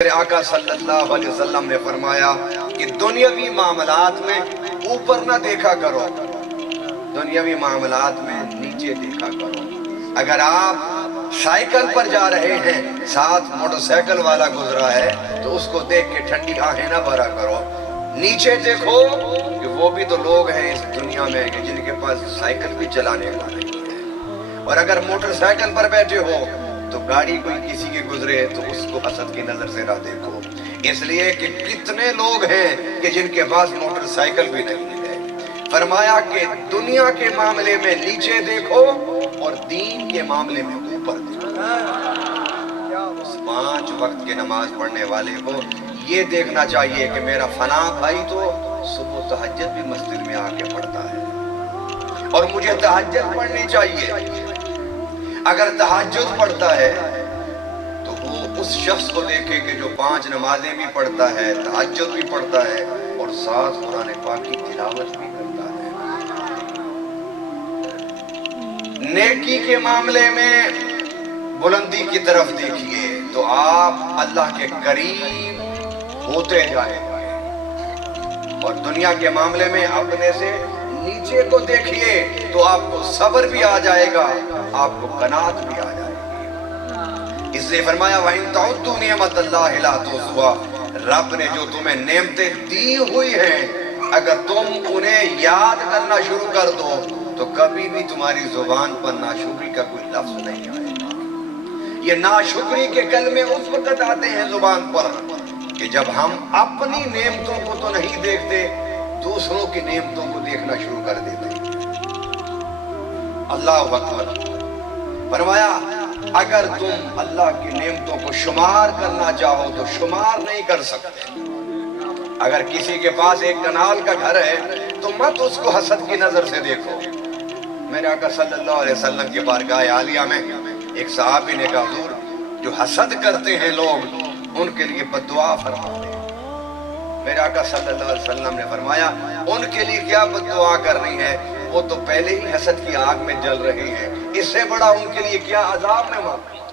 میرے آقا صلی اللہ علیہ وسلم نے فرمایا کہ دنیاوی معاملات میں اوپر نہ دیکھا کرو، دنیاوی معاملات میں نیچے دیکھا کرو۔ اگر آپ سائیکل پر جا رہے ہیں، ساتھ موٹر سائیکل والا گزرا ہے تو اس کو دیکھ کے ٹھنڈی آہیں نہ بھرا کرو۔ نیچے دیکھو کہ وہ بھی تو لوگ ہیں اس دنیا میں کہ جن کے پاس سائیکل بھی چلانے کا نہیں ہے، اور اگر موٹر سائیکل پر بیٹھے ہو تو گاڑی کوئی کسی کے گزرے تو اس کو حسد کی نظر سے نہ دیکھو، اس لیے کہ کتنے لوگ ہیں کہ جن کے پاس موٹر سائیکل بھی نہیں ہے۔ فرمایا کہ دنیا کے معاملے میں نیچے دیکھو اور دین کے معاملے میں اوپر دیکھو۔ 5 وقت کے نماز پڑھنے والے کو یہ دیکھنا چاہیے کہ میرا فلاں بھائی تو صبح تہجد بھی مسجد میں آ کے پڑھتا ہے اور مجھے تہجد پڑھنی چاہیے۔ اگر تہجد پڑھتا ہے تو وہ اس شخص کو دیکھے کہ جو 5 نمازیں بھی پڑھتا ہے، تہجد بھی پڑھتا ہے اور ساتھ قرآن پاک کی تلاوت بھی کرتا ہے۔ نیکی کے معاملے میں بلندی کی طرف دیکھیے تو آپ اللہ کے قریب ہوتے جائیں گے، اور دنیا کے معاملے میں اپنے سے نیچے کو دیکھیے تو آپ کو صبر بھی آ جائے گا، آپ کو قناعت بھی آ جائے گی۔ اس لیے فرمایا وَإِن تَعُدُّوا نِعْمَتَ اللَّهِ لَا تُحْصُوهَا، رب نے جو تمہیں نعمتیں دی ہوئی ہیں اگر تم انہیں یاد کرنا شروع کر دو تو کبھی بھی تمہاری زبان پر ناشکری کا کوئی لفظ نہیں آئے گا۔ یہ ناشکری کے کلمے اس وقت آتے ہیں زبان پر کہ جب ہم اپنی نعمتوں کو تو نہیں دیکھتے، دوسروں کی نعمتوں کو دیکھنا شروع کر دیتے ہیں۔ اللہ اکبر۔ فرمایا اگر تم اللہ کی نعمتوں کو شمار کرنا چاہو تو شمار نہیں کر سکتے۔ اگر کسی کے پاس ایک کنال کا گھر ہے تو مت اس کو حسد کی نظر سے دیکھو۔ میرے آقا صلی اللہ علیہ وسلم کے بارگاہ عالیہ میں ایک صحابی نے کہا حضور جو حسد کرتے ہیں لوگ ان کے لیے بد دعا فرما دیں۔ میرے آقا صلی اللہ علیہ وسلم نے فرمایا ان کے لیے کیا بد دعا کرنی ہے، وہ تو پہلے ہی حسد کی آگ میں جل رہے ہیں، اس سے بڑا ان کے لیے کیا عذاب میں مانگنا۔